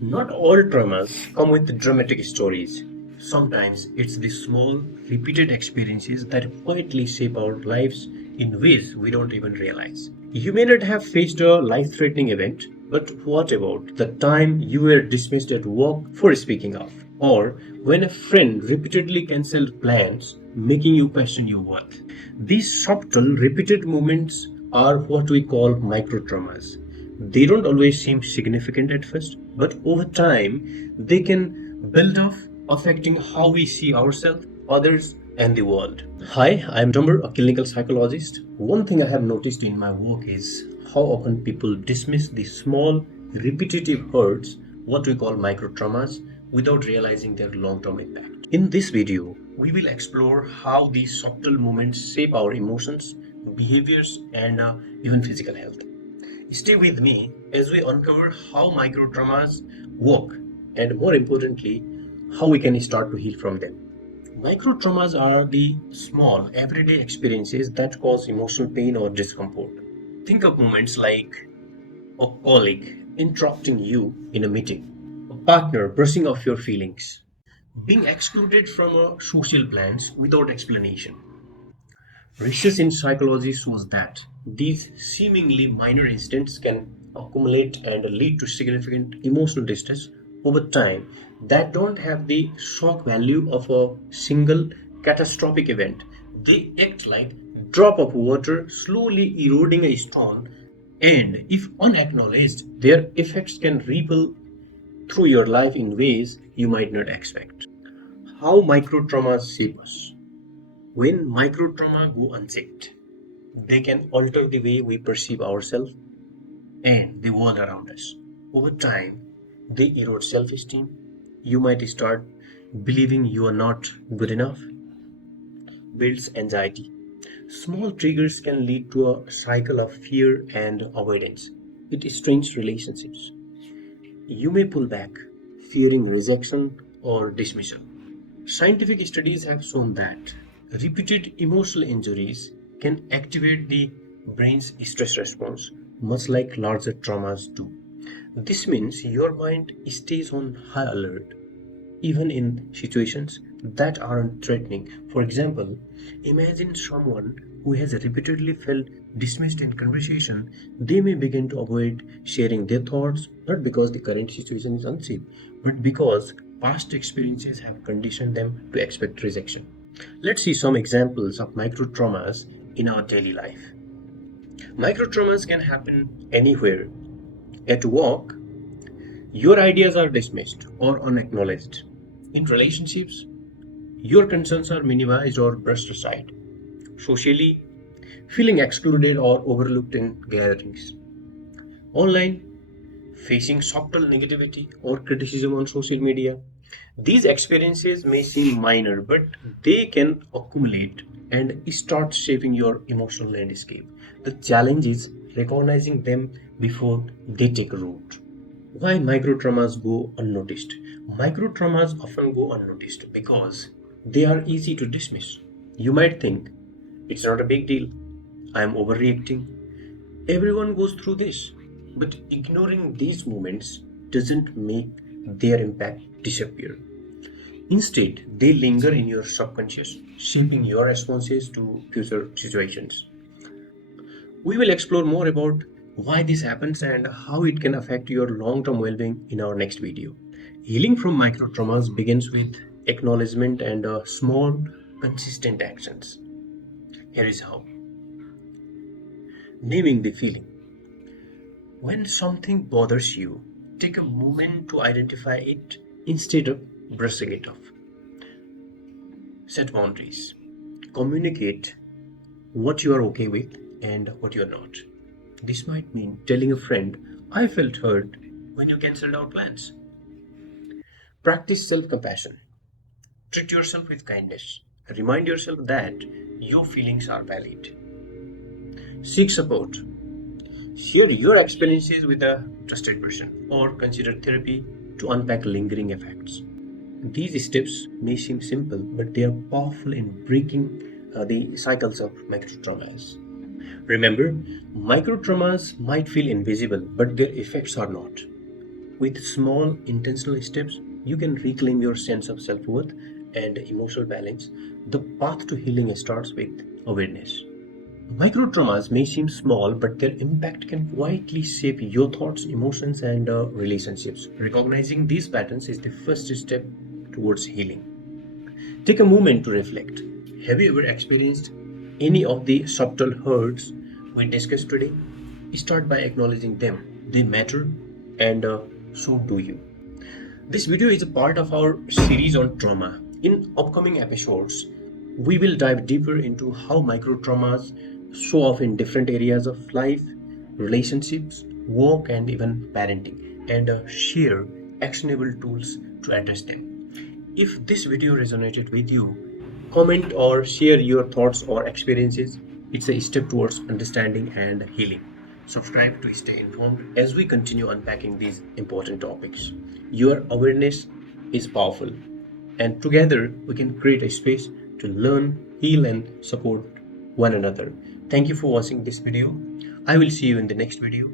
Not all traumas come with dramatic stories. Sometimes it's the small, repeated experiences that quietly shape our lives in ways we don't even realize. You may not have faced a life threatening event, but what about the time you were dismissed at work for speaking up? Or when a friend repeatedly cancelled plans, making you question your worth? These subtle, repeated moments are what we call micro traumas. They don't always seem significant at first, but over time, they can build up, affecting how we see ourselves, others, and the world. Hi, I'm Damber, a clinical psychologist. One thing I have noticed in my work is how often people dismiss the small, repetitive hurts, what we call micro traumas, without realizing their long term impact. In this video, we will explore how these subtle moments shape our emotions, behaviors, and even physical health. Stay with me as we uncover how micro traumas work and, more importantly, how we can start to heal from them. Micro traumas are the small, everyday experiences that cause emotional pain or discomfort. Think of moments like a colleague interrupting you in a meeting, a partner brushing off your feelings, being excluded from a social plans without explanation. Research in psychology shows that these seemingly minor incidents can accumulate and lead to significant emotional distress over time that don't have the shock value of a single catastrophic event. They act like drop of water slowly eroding a stone, and if unacknowledged, their effects can ripple through your life in ways you might not expect. How micro traumas shape us. When micro trauma go unchecked, they can alter the way we perceive ourselves and the world around us. Over time, they erode self esteem. You might start believing you are not good enough, builds anxiety. Small triggers can lead to a cycle of fear and avoidance. It strains relationships. You may pull back, fearing rejection or dismissal. Scientific studies have shown that repeated emotional injuries can activate the brain's stress response, much like larger traumas do. This means your mind stays on high alert even in situations that aren't threatening. For example, imagine someone who has repeatedly felt dismissed in conversation. They may begin to avoid sharing their thoughts, not because the current situation is unsafe, but because past experiences have conditioned them to expect rejection. Let's see some examples of micro traumas in our daily life. Micro traumas can happen anywhere. At work, your ideas are dismissed or unacknowledged. In relationships, your concerns are minimized or brushed aside. Socially, feeling excluded or overlooked in gatherings. Online, facing subtle negativity or criticism on social media. These experiences may seem minor, but they can accumulate and start shaping your emotional landscape. The challenge is recognizing them before they take root. Why micro traumas go unnoticed? Micro traumas often go unnoticed because they are easy to dismiss. You might think, it's not a big deal, I am overreacting. Everyone goes through this. But ignoring these moments doesn't make their impact disappear. Instead, they linger in your subconscious, shaping your responses to future situations. We will explore more about why this happens and how it can affect your long term well being in our next video. Healing from micro traumas begins with acknowledgement and small, consistent actions. Here is how. Naming the feeling. When something bothers you, take a moment to identify it instead of brushing it off. Set boundaries. Communicate what you are okay with and what you are not. This might mean telling a friend, I felt hurt when you cancelled our plans. Practice self compassion. Treat yourself with kindness. Remind yourself that your feelings are valid. Seek support. Share your experiences with a trusted person or consider therapy to unpack lingering effects. These steps may seem simple, but they are powerful in breaking the cycles of microtraumas. Remember, microtraumas might feel invisible, but their effects are not. With small intentional steps, you can reclaim your sense of self-worth and emotional balance. The path to healing starts with awareness. Micro-traumas may seem small, but their impact can quietly shape your thoughts, emotions, and relationships. Recognizing these patterns is the first step towards healing. Take a moment to reflect. Have you ever experienced any of the subtle hurts we discussed today? Start by acknowledging them. They matter, and so do you. This video is a part of our series on trauma. In upcoming episodes, we will dive deeper into how micro traumas show up in different areas of life, relationships, work, and even parenting, and share actionable tools to address them. If this video resonated with you, comment or share your thoughts or experiences. It's a step towards understanding and healing. Subscribe to stay informed as we continue unpacking these important topics. Your awareness is powerful, and together we can create a space to learn, heal, and support one another. Thank you for watching this video. I will see you in the next video.